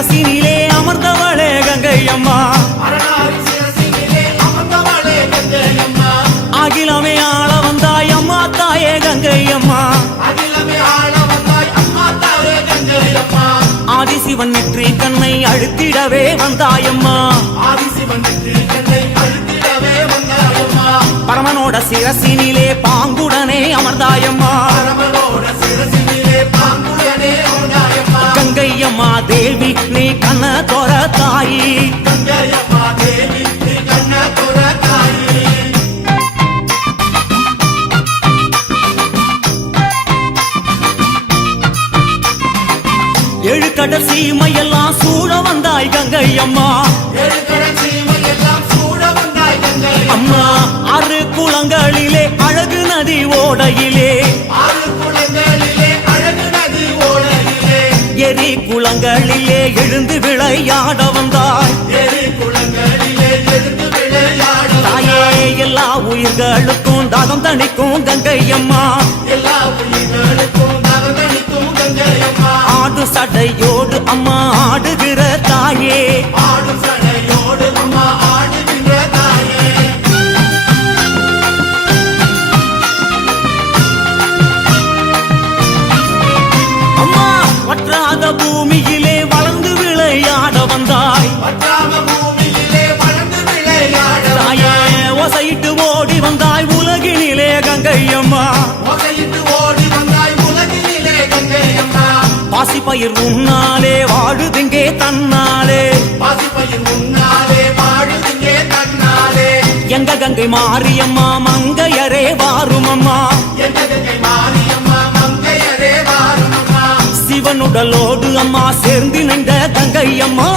சிரசினிலே அமர்ந்தவளே கங்கையம்மா அகிலமே ஆள வந்தாய் அம்மா தாயே கங்கையம்மா ஆதிசிவன் நெற்றி கண்ணை அழுத்திடவே வந்தாயம்மா பரமனோட சிரசினிலே பாங்குடனே அமர்ந்தாயம்மா கங்கையம்மா தேவி நீ கண்ண தோர தாயி ஏழு கடல் சீமையெல்லாம் சூழ வந்தாய் கங்கையம்மா அம்மா ஆறு குளங்களிலே அழகு நதி ஓடையிலே எரி குளங்களிலே எழுந்து விளையாட வந்தாய் தாயே எல்லா உயிர்களுக்கும் தாகம் தணிக்கும் கங்கையம்மா ஆடு சடையோடு அம்மா ஆடுகிற தாயே அம்மா வற்றாத பூமியிலே வளர்ந்து விளையாட வந்தாய் தாயே ஓசையிட்டு ஓடி வந்தாய் உலகினிலே கங்கையம்மா பாசிப்பயிர் உன்னாலே வாழுதுங்கே தன்னாலே எங்க கங்கை மாரியம்மா மங்கையரே வாருமம்மா சிவனுடலோடு அம்மா சேர்ந்து நின்ற கங்கையம்மா